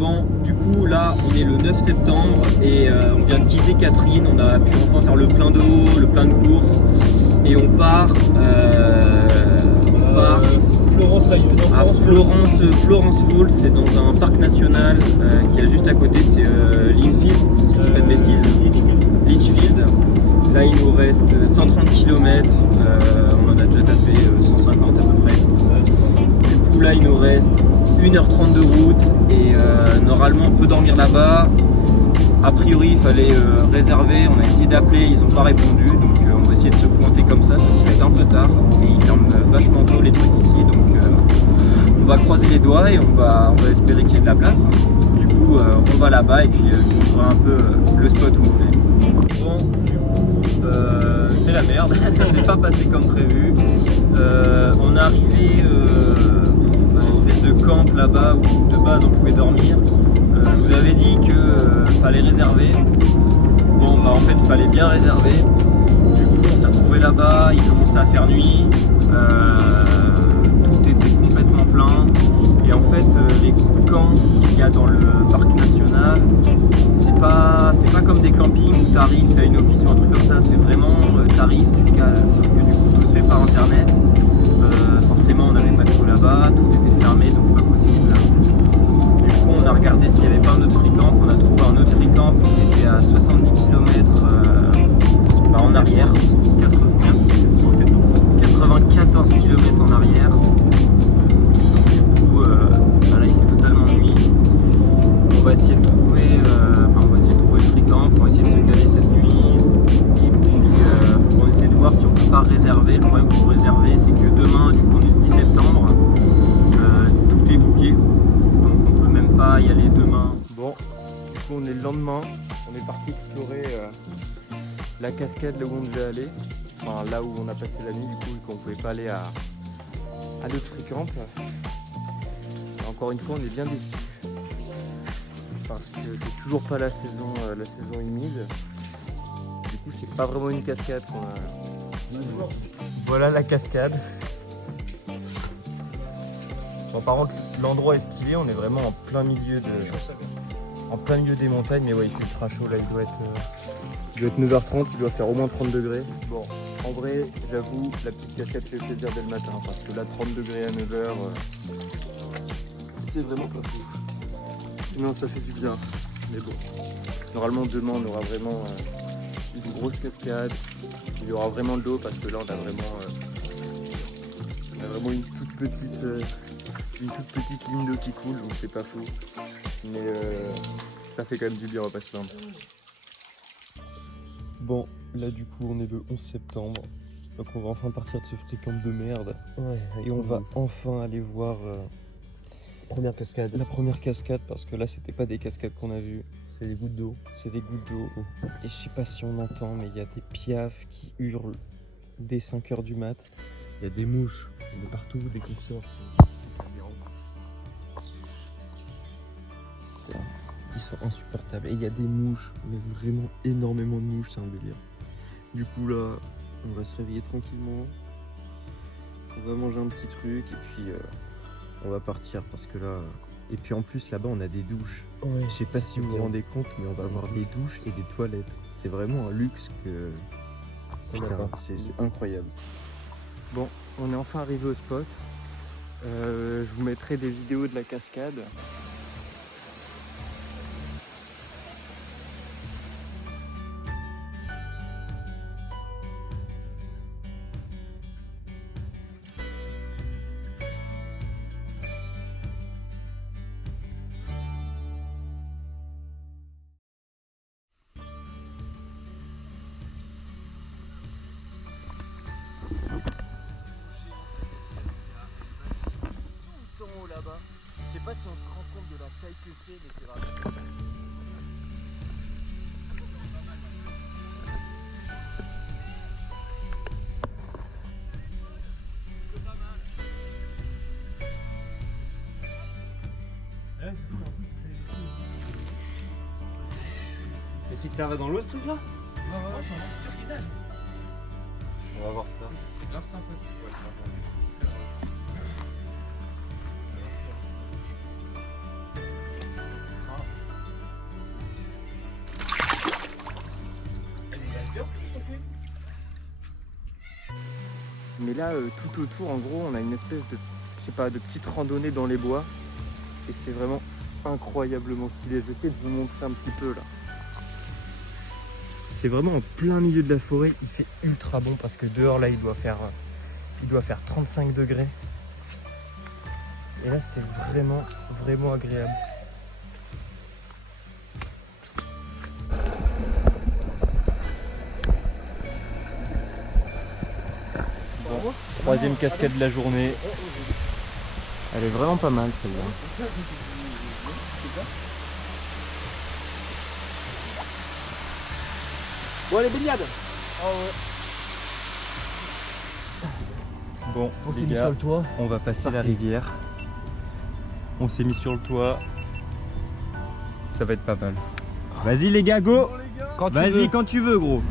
Bon, du coup, là, on est le 9 septembre et on vient de quitter Catherine. On a pu enfin faire le plein d'eau, le plein de courses. Et on part à Florence Falls. C'est dans un parc national qui est juste à côté. C'est Linfield, si je dis pas de bêtises. Litchfield. Là, il nous reste 130 km. On en a déjà tapé 150 à peu près. Du coup, là, il nous reste 1h30 de route et normalement on peut dormir là-bas. A priori il fallait réserver, on a essayé d'appeler, ils n'ont pas répondu, donc on va essayer de se pointer comme ça va être un peu tard et ils ferment vachement tôt les trucs ici, donc on va croiser les doigts et on va espérer qu'il y ait de la place. Du coup on va là-bas et puis on verra un peu le spot où on est. Bon, du coup c'est la merde, ça s'est pas passé comme prévu. On est arrivé de camp là-bas où de base on pouvait dormir. Je vous avais dit que fallait réserver. Bon bah en fait il fallait bien réserver. Du coup on s'est retrouvé là-bas, il commençait à faire nuit, tout était complètement plein. Et en fait les camps qu'il y a dans le parc national, c'est pas comme des campings où t'arrives, t'as une office ou un truc comme ça, c'est vraiment t'arrives, tu te cales. Sauf que du coup tout se fait par internet. Forcément on n'avait pas de coup là-bas, tout était fermé donc pas possible. Du coup on a regardé s'il n'y avait pas un autre free camp, on a trouvé un autre free camp qui était à 70 km en arrière, 94 km en arrière. Donc du coup là il fait totalement nuit. On va essayer de trouver le free camp, on va essayer de se caler cette nuit. Et puis faut qu'on essaie de voir si on peut pas réserver. Le problème pour réserver c'est que demain, du coup on est le 10 septembre, tout est booké, donc on peut même pas y aller demain. Bon, du coup on est le lendemain, on est parti explorer la cascade là où on devait aller, enfin là où on a passé la nuit du coup, qu'on pouvait pas aller à notre free camp. Et encore une fois on est bien déçus, parce que c'est toujours pas la saison humide. Du coup c'est pas vraiment une cascade qu'on a. Voilà la cascade. Bon, par contre l'endroit est stylé, on est vraiment en plein milieu des montagnes, mais ouais il fait ultra chaud là, il doit être 9h30, il doit faire au moins 30 degrés. Bon, en vrai j'avoue la petite cascade fait plaisir dès le matin, parce que là 30 degrés à 9h, c'est vraiment pas fou. Non, ça fait du bien, mais bon. Normalement demain on aura vraiment une grosse cascade, il y aura vraiment de l'eau, parce que là on a vraiment une toute petite ligne d'eau qui coule, donc c'est pas fou. Mais ça fait quand même du bien, on va pas se plaindre. Bon, là du coup on est le 11 septembre, donc on va enfin partir de ce free camp de merde. Ouais, et on va enfin aller voir la première cascade, parce que là c'était pas des cascades qu'on a vues. C'est des gouttes d'eau. C'est des gouttes d'eau. Et je sais pas si on entend, mais il y a des piafs qui hurlent dès 5h du mat. Il y a des mouches de partout, des consorts. Ils sont insupportables. Et il y a des mouches, mais vraiment énormément de mouches, c'est un délire. Du coup là, on va se réveiller tranquillement. On va manger un petit truc et puis on va partir, parce que là... Et puis en plus là-bas on a des douches. Ouais, je sais pas si vous vous rendez compte, mais on va avoir des douches et des toilettes. C'est vraiment un luxe que... Putain, c'est incroyable. Bon, on est enfin arrivé au spot. Je vous mettrai des vidéos de la cascade. Là-bas. Je sais pas si on se rend compte de la taille que c'est, mais c'est vraiment... Mais c'est que ça va dans l'eau ce truc là? Ouais, c'est sûr qu'il nage. On va voir ça. C'est grave sympa. Mais là, tout autour, en gros, on a une espèce de, je sais pas, de petite randonnée dans les bois. Et c'est vraiment incroyablement stylé. Je vais essayer de vous montrer un petit peu là. C'est vraiment en plein milieu de la forêt. Il fait ultra bon parce que dehors là, il doit faire 35 degrés. Et là, c'est vraiment, vraiment agréable. Bon, troisième cascade de la journée. Elle est vraiment pas mal celle-là. Bon, allez, baignade. Bon, On s'est les mis gars, sur le toit. on va passer la rivière. On s'est mis sur le toit. Ça va être pas mal. Vas-y les gars, go. Vas-y quand tu veux, gros.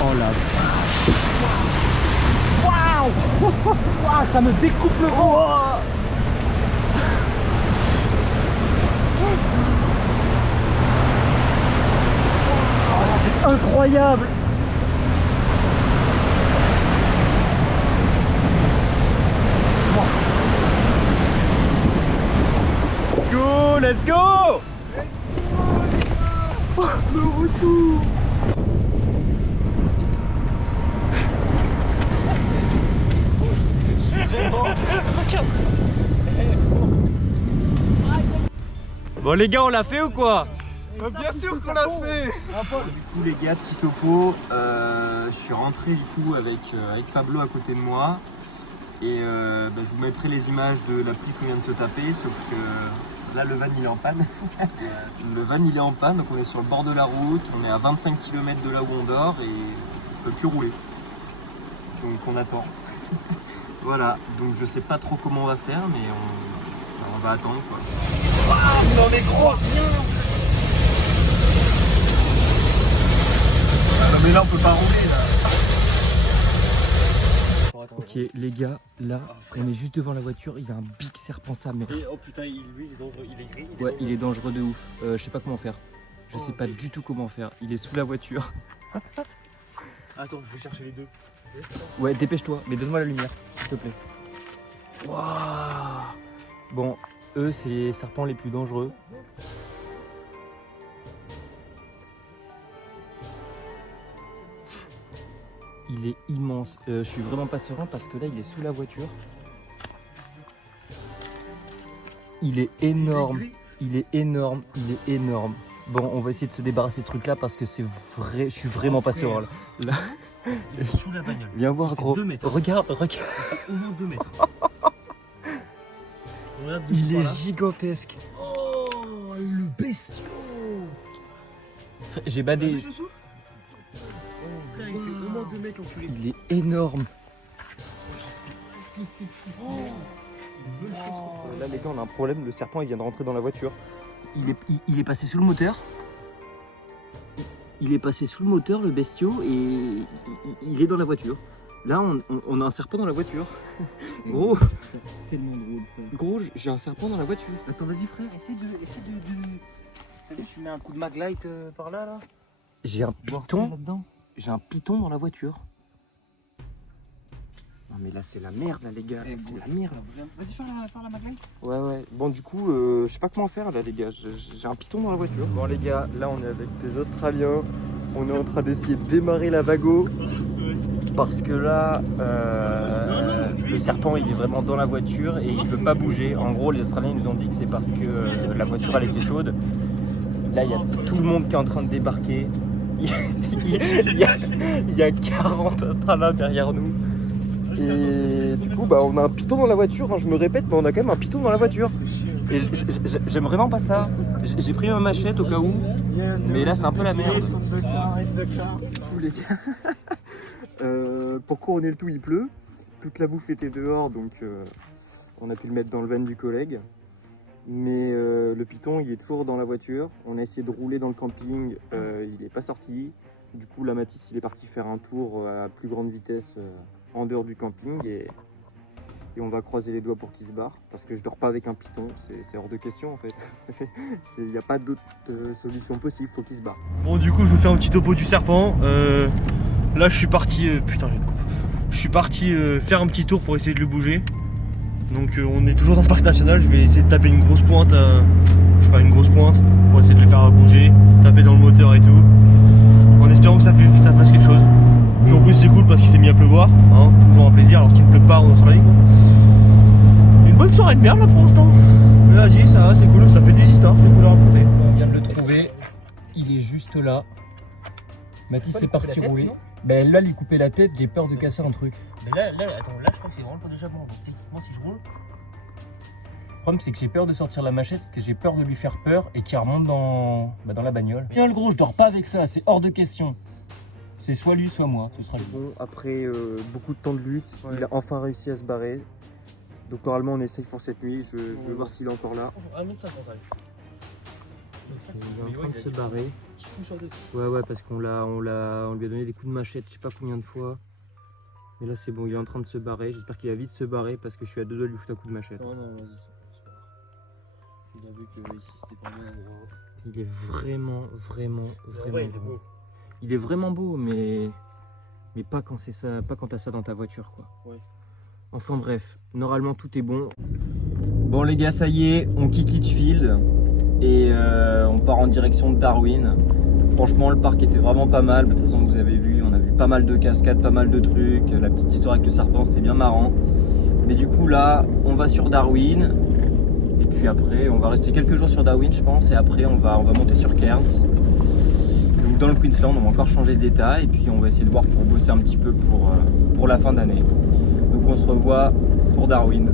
Oh la Waouh, ça me découpe le ventre. c'est incroyable. Go, let's go. Le retour. Bon les gars, on l'a fait ou quoi? Bien sûr qu'on l'a fait. Du coup les gars, petit topo, je suis rentré du coup avec Pablo à côté de moi et je vous mettrai les images de la pluie qu'on vient de se taper, sauf que là le van il est en panne. Le van il est en panne, donc on est sur le bord de la route, on est à 25 km de là où on dort et on peut plus rouler. Donc on attend. Voilà, donc je sais pas trop comment on va faire, mais on va attendre quoi. Ah, non mais gros. Non mais là on peut pas rouler là. Ok les gars, là on est juste devant la voiture, il y a un big serpent sa mère. Oh putain, lui il est dangereux, il est gris. Ouais, il est dangereux de ouf. Je sais pas comment faire. Je sais pas du tout comment faire. Il est sous la voiture. Attends, je vais chercher les deux. Ouais, dépêche-toi, mais donne-moi la lumière, s'il te plaît. Waouh. Bon, eux c'est les serpents les plus dangereux. Il est immense. Je suis vraiment pas serein parce que là il est sous la voiture. Il est énorme. Il est énorme. Il est énorme. Bon, on va essayer de se débarrasser de ce truc là parce que c'est vrai. Je suis vraiment pas serein là. Il est sous la bagnole. Viens voir gros. 2 mètres. Regarde. Au moins 2 mètres. Regarde Il est là. gigantesque. Oh, le bestiau. J'ai badé. Frère, il fait au moins 2 mètres l'enculé. Il est énorme. Là les gars, on a un problème. Le serpent il vient de rentrer dans la voiture. Il est passé sous le moteur. Il est passé sous le moteur, le bestiau, et il est dans la voiture. Là, on a un serpent dans la voiture. Gros, C'est tellement drôle, frère. gros, j'ai un serpent dans la voiture. Attends, vas-y, frère, essaie de. T'as vu, tu mets un coup de maglite par là, là. J'ai un Voir python. là-dedans. J'ai un python dans la voiture. Non mais là c'est la merde là les gars. C'est la merde. Vas-y, faire la maglite. Ouais. Bon du coup, je sais pas comment faire là les gars. J'ai un python dans la voiture. Bon les gars, là on est avec des Australiens. On est en train d'essayer de démarrer la Vago. Parce que là, le serpent il est vraiment dans la voiture et il veut pas bouger. En gros les Australiens ils nous ont dit que c'est parce que la voiture elle était chaude. Là il y a tout le monde qui est en train de débarquer. Il y a 40 Australiens derrière nous. Et du coup, on a un python dans la voiture, hein, je me répète, mais on a quand même un python dans la voiture. Et j'aime vraiment pas ça. J'ai pris ma machette au cas où, mais là c'est un peu la merde. Du coup, les gars, pour couronner le tout, il pleut. Toute la bouffe était dehors, donc on a pu le mettre dans le van du collègue. Mais le python, il est toujours dans la voiture. On a essayé de rouler dans le camping, il n'est pas sorti. Du coup, la Matisse, il est parti faire un tour à plus grande vitesse en dehors du camping et on va croiser les doigts pour qu'il se barre parce que je dors pas avec un python, c'est hors de question en fait. Il n'y a pas d'autre solution possible, faut qu'il se barre. Bon, du coup, je vous fais un petit topo du serpent. Là je suis parti, putain j'ai une coupe. Je suis parti faire un petit tour pour essayer de le bouger. Donc on est toujours dans le parc national, je vais essayer de taper une grosse pointe, je sais pas, une grosse pointe pour essayer de le faire bouger, taper dans le moteur et tout. En espérant que ça fasse quelque chose. Puis en plus c'est cool parce qu'il s'est mis à pleuvoir, hein, toujours un plaisir alors qu'il ne pleut pas en Australie. Une bonne soirée de merde là pour l'instant. Là dis ça va, c'est cool, ça fait des histoires, c'est cool à raconter. On vient de le trouver. Il est juste là. Mathis est parti rouler. Ben là, lui couper la tête, j'ai peur de casser un truc. Mais là, attends, là je crois que c'est vraiment pas déjà bon. Donc techniquement si je roule. Le problème, c'est que j'ai peur de sortir la machette, que j'ai peur de lui faire peur et qu'il remonte dans la bagnole. Viens le gros, je dors pas avec ça, c'est hors de question. C'est soit lui, soit moi. Ce sera lui. Bon, après beaucoup de temps de lutte, il a enfin réussi à se barrer. Donc normalement on est safe pour cette nuit, je vais voir s'il est encore là. 1m50 Il est en train de se barrer. Ouais, parce qu'on lui a donné des coups de machette, je sais pas combien de fois. Mais là c'est bon, il est en train de se barrer. J'espère qu'il va vite se barrer parce que je suis à deux doigts de lui foutre un coup de machette. Non, vas-y. Il a vu que ici c'était pas bien. Il est vraiment Ouais, il est beau. Il est vraiment beau, mais pas quand c'est ça, pas quand t'as ça dans ta voiture, quoi. Ouais. Enfin bref, normalement tout est bon. Bon les gars, ça y est, on quitte Litchfield et on part en direction de Darwin. Franchement, le parc était vraiment pas mal. De toute façon, vous avez vu, on a vu pas mal de cascades, pas mal de trucs. La petite histoire avec le serpent, c'était bien marrant. Mais du coup là, on va sur Darwin. Et puis après, on va rester quelques jours sur Darwin, je pense. Et après, on va monter sur Cairns. Donc dans le Queensland, on va encore changer d'état. Et puis on va essayer de voir pour bosser un petit peu pour la fin d'année. Donc on se revoit pour Darwin.